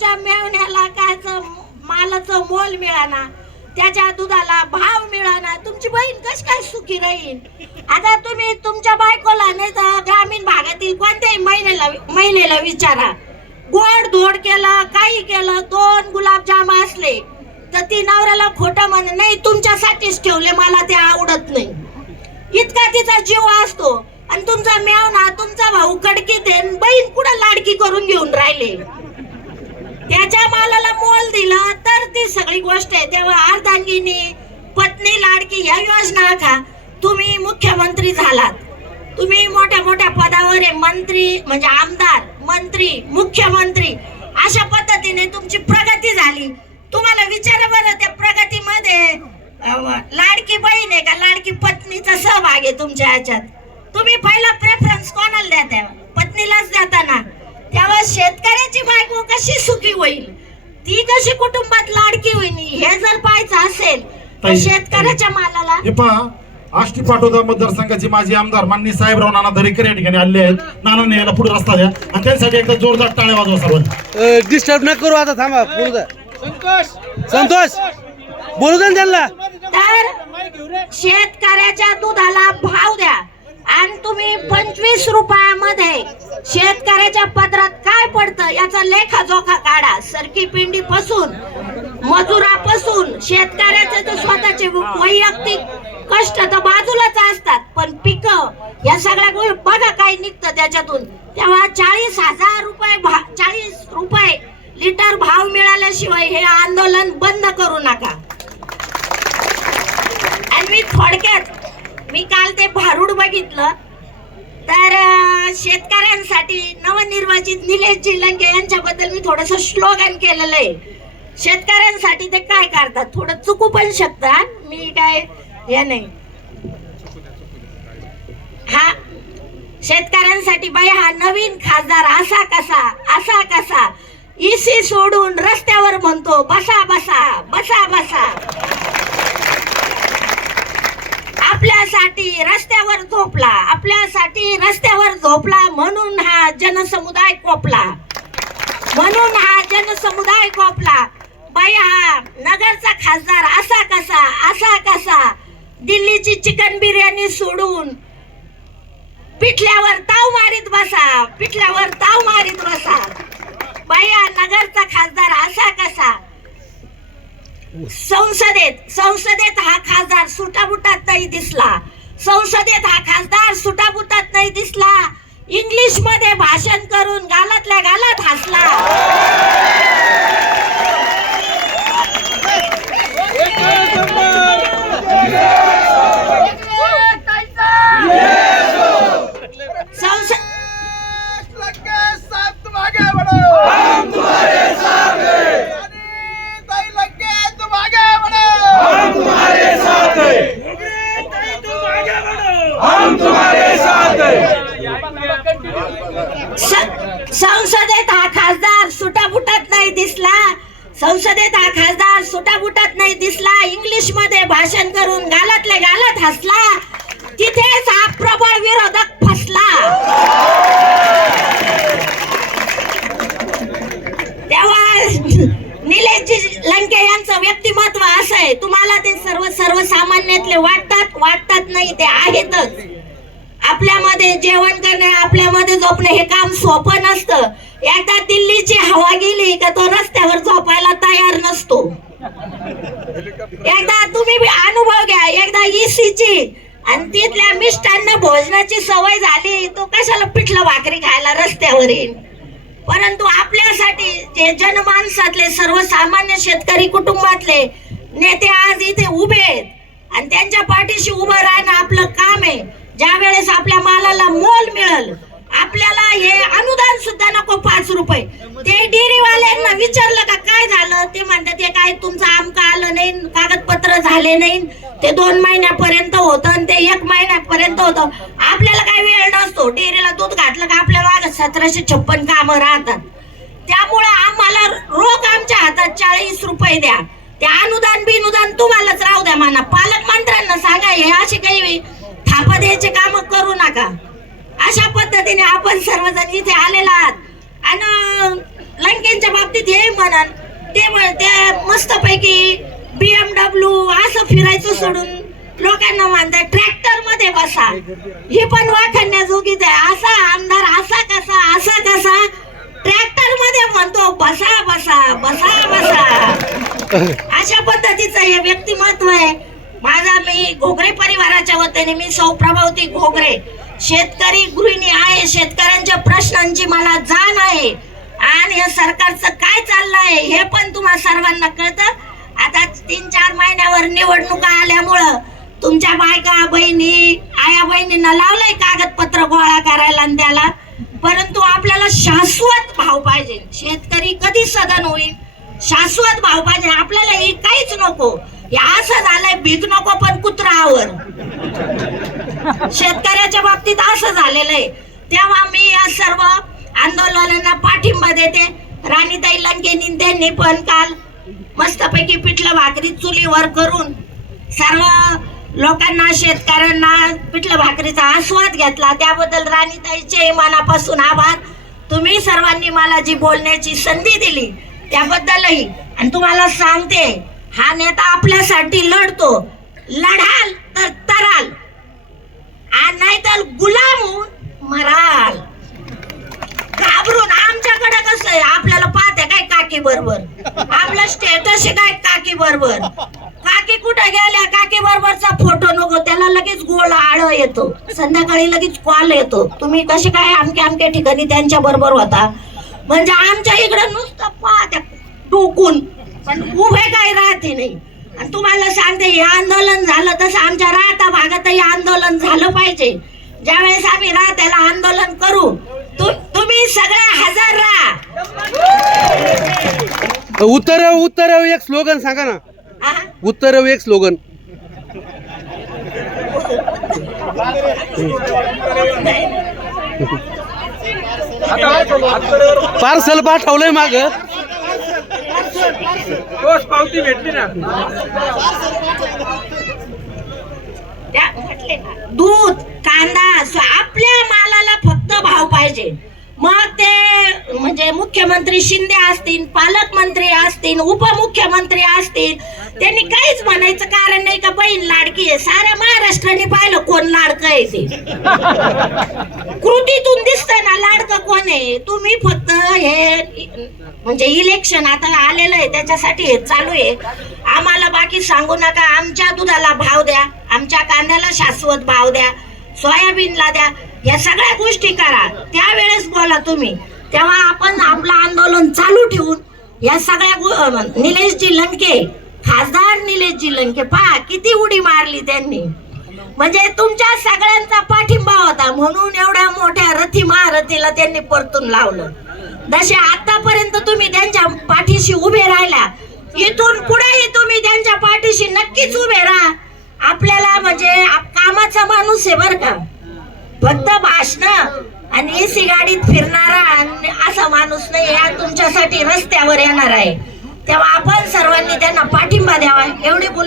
तुमच्या मेवण्याला कायचं मालाचं मोल मिळाना, त्याच्या दुधाला भाव मिळाना, तुमची बहीण कशी काय सुखी राहील? आता तुम्ही तुमच्या बायकोला नाही तर ग्रामीण भागातील कोणत्याही महिलेला विचारा, गोड धोड केलं काही केलं, 2 गुलाबजाम असले तर ती नवऱ्याला खोटं म्हण, नाही तुमच्यासाठीच ठेवले, मला ते आवडत नाही, इतका तिचा जीव असतो. आणि तुमचा मेवना तुमचा भाऊ कडकीत आहे, बहीण कुठं लाडकी करून घेऊन राहिले, त्याच्या मालाला मोल दिलं तर ती सगळी गोष्ट आहे. तेव्हा अर्धांगिनी पत्नी लाडकी या योजना का तुम्ही मुख्यमंत्री झालात, तुम्ही मोठ्या मोठ्या पदावर आहे, मंत्री म्हणजे आमदार, मंत्री, मुख्यमंत्री, अशा पद्धतीने तुमची प्रगती झाली. तुम्हाला विचारा बरं त्या प्रगतीमध्ये लाडकी बहीण आहे का लाडकी पत्नीचा सहभाग आहे तुमच्या ह्याच्यात? तुम्ही पहिला प्रेफरन्स कोणाला देता? पत्नीलाच देता ना. तेव्हा शेतकऱ्याची बायको कशी सुखी होईल, ती कशी कुटुंबात लाडकी होईल, हे जर पाहायचं असेल तर शेतकऱ्याच्या मालाला. हे पहा, आष्टी पाटोदा मतदारसंघाचे माजी आमदार माननीय साहेबराव नाना दरेकर या ठिकाणी आले आहेत. नानांनी याला पुढे रस्ता द्या आणि त्यांच्यासाठी एकदा जोरदार टाळ्या वाजवा सर्वांनी. डिस्टर्ब न करू, आता थांबा. संतोष बोलू द्या त्यांना. तर शेतकऱ्याच्या दुधाला भाव द्या आणि तुम्ही 25 रुपयामध्ये शेतकऱ्याच्या पदरात काय पडतं याचा लेखाजोखा काढा. सरकी पिंडी पासून, मजुरापासून, शेतकऱ्याचे तर स्वतःचे वैयक्तिक कष्ट तर बाजूलाच असतात, पण पिकं या सगळ्या गोष्टी बघा काय निघतं त्याच्यातून. तेव्हा 40 रुपये लिटर भाव मिळाल्याशिवाय हे आंदोलन बंद करू नका. आणि मी थोडक्यात, मी काल ते भारूड बघितलं, तर शेतकऱ्यांसाठी नवनिर्वाचित निलेशजी लंके यांच्याबद्दल मी थोडस स्लोगन केलेलं आहे. शेतकऱ्यांसाठी ते काय करतात, थोडं चुकू पण शकतात, मी काय हे नाही. हा शेतकऱ्यांसाठी बाई हा नवीन खासदार असा कसा इसी सोडून रस्त्यावर म्हणतो बसा बसा बसा बसा, आपल्यासाठी रस्त्यावर झोपला, आपल्यासाठी रस्त्यावर झोपला, म्हणून हा जनसमुदाय कोपला, म्हणून हा जनसमुदाय कोपला. बाई हा नगरचा खासदार असा कसा दिल्लीची चिकन बिर्याणी सोडून पिठल्यावर ताव मारीत बसा, पिठल्यावर ताव मारीत बसा. बाई हा नगरचा खासदार असा कसा संसदेत हा खासदार सुटाबुटात नाही दिसला, संसदेत हा खासदार सुटाबुटात नाही दिसला, इंग्लिश मध्ये भाषण करून गालातल्या गालात हसला. संसदेत हा खासदार सुटाबुटात नाही दिसला, संसदेत हा खासदार सुटाबुटात नाही दिसला, इंग्लिश मध्ये भाषण करून गालातल्या गालात हसला, तिथेच हा प्रबळ विरोधक फसला. तेव्हा निलेशजी लंके यांचं व्यक्तिमत्व असं आहे, तुम्हाला ते सर्वसामान्यातले वाटतात नाही, ते आहेतच. आपल्यामध्ये जेवण करणे, आपल्यामध्ये झोपणे हे काम सोपं नसतं. एकदा दिल्लीची हवा गेली का तो रस्त्यावर झोपायला तयार नसतो. एकदा तुम्ही अनुभव घ्या, एकदा इसीची आणि तिथल्या मिष्टांना भोजनाची सवय झाली, तो कशाला पिठलं भाकरी खायला रस्त्यावर येईल. परंतु आपल्यासाठी जे जनमानसातले सर्वसामान्य शेतकरी कुटुंबातले नेते आज इथे उभे आहेत आणि त्यांच्या पाठीशी उभं राहणं आपलं काम आहे. ज्या वेळेस आपल्या मालाला मोल मिळेल, आपल्याला हे अनुदान सुद्धा नको 5 रुपये. ते डेअरीवाल्यांना विचारलं का काय झालं, ते म्हणतात ते काय तुमचं आमका आलं नाही, कागदपत्र झाले नाही, ते 2 महिन्यापर्यंत होतं आणि ते 1 महिन्यापर्यंत होतं. आपल्याला काय वेळ नसतो, डेअरीला दूध घातलं का आपल्या मागे 1756 कामं राहतात. त्यामुळे आम्हाला रोख आमच्या हातात 40 रुपये द्या. ते अनुदान बिनुदान तुम्हालाच राहू द्या म्हणा. पालकमंत्र्यांना सांगा हे असे काही थापा द्यायचे काम करू नका. अशा पद्धतीने आपण सर्वजण इथे आलेला आहात आणि लंकेंच्या बाबतीत हे म्हणाल ते मस्तपैकी BMW असं फिरायचं सोडून लोकांना म्हणतात ट्रॅक्टर मध्ये बसा. ही पण वाखण्याजोगीच आहे. असा आमदार असा कसा ट्रॅक्टर मध्ये म्हणतो बसा बसा बसा बसा. अशा पद्धतीचं हे व्यक्तिमत्व आहे मी घोगरे परिवाराच्या वतीने मी सौ प्रभावती घोगरे शेतकरी गृहिणी आहे. शेतकऱ्यांच्या प्रश्नांची मला जाण आहे आणि या सरकारचं काय चाललंय हे पण तुम्हा सर्वांना कळतं. आता 3-4 महिन्यावर निवडणुका आल्यामुळं तुमच्या बायका बहिणी आया बहिणींना लावलंय कागदपत्र गोळा करायला आणि त्याला, परंतु आपल्याला शाश्वत भाव पाहिजे. शेतकरी कधी सदन होईल? शाश्वत भाव पाहिजे आपल्याला. हे काहीच नको. हे असं झालंय भीक नको पण कुत्रावर. शेतकऱ्याच्या बाबतीत असं झालेलं आहे. तेव्हा मी या सर्व आंदोलनांना पाठिंबा देते. राणीताई लंकेंनी त्यांनी पण काल मस्तपैकी पिठलं भाकरी चुलीवर करून सर्व लोकांना शेतकऱ्यांना पिठलं भाकरीचा आस्वाद घेतला. त्याबद्दल राणीताईचे मनापासून आभार. तुम्ही सर्वांनी मला जी बोलण्याची संधी दिली त्याबद्दलही. आणि तुम्हाला सांगते हा नेता आपल्यासाठी लढतो. लढाल तर तराल आणि नाही तर गुलाम होऊन मराल. घाबरून आमच्याकडे कसं आहे आपल्याला पाहते काय काकी बरोबर आपलं स्टेटस काय काकी बरोबर. काकी कुठे गेल्या काकी बरोबरचा फोटो नको त्याला लगेच गोळ आळ येतो. संध्याकाळी लगेच कॉल येतो तुम्ही कसे काय अमक्या ठिकाणी त्यांच्या बरोबर होता. म्हणजे आमच्या इकडे नुसतं पाहत्या टोकून पण उभे काय राहते नाही. आणि तुम्हाला सांगते हे आंदोलन झालं तसं आमच्या राहता भागातही आंदोलन झालं पाहिजे. ज्यावेळेस आम्ही राहत्याला आंदोलन करू तुम्ही सगळे हजर राहा. उत्तर एक स्लोगन सांगा ना. उत्तर एक स्लोगन. पार्सल पाठवलंय माग पावती भेटली ना. दूध कांदा आपल्या मालाला फक्त भाव पाहिजे. मग ते म्हणजे मुख्यमंत्री शिंदे असतील पालकमंत्री असतील उपमुख्यमंत्री असतील त्यांनी काहीच म्हणायचं कारण नाही का बहीण लाडकी आहे. साऱ्या महाराष्ट्राने पाहिलं कोण लाडकं आहे ते. कृतीतून दिसतंय ना लाडकं कोण आहे. तुम्ही फक्त हे म्हणजे इलेक्शन आता आलेलं आहे त्याच्यासाठी हे चालू आहे. आम्हाला बाकी सांगू नका. आमच्या दुधाला भाव द्या, आमच्या कांद्याला शाश्वत भाव द्या, सोयाबीनला द्या. या सगळ्या गोष्टी करा त्यावेळेस बोला तुम्ही. तेव्हा आपण आपलं आंदोलन चालू ठेवून या सगळ्या निलेशजी लंके खासदार निलेशजी लंके पहा किती उडी मारली त्यांनी. म्हणजे तुमच्या सगळ्यांचा पाठिंबा होता म्हणून एवढ्या मोठ्या रथी महारथीला त्यांनी परतून लावलं. जसे आतापर्यंत तुम्ही त्यांच्या पाठीशी उभे राहिला इथून पुढेही तुम्ही त्यांच्या पाठीशी नक्कीच उभे राहा. आपल्याला म्हणजे कामाचा माणूस आहे बर का. फक्त भाषण आणि एसी गाडीत फिरणारा असा माणूस नाही. हा तुमच्यासाठी रस्त्यावर येणार आहे. तेव्हा आपण सर्वांनी त्यांना पाठिंबा द्यावा एवढे बोलून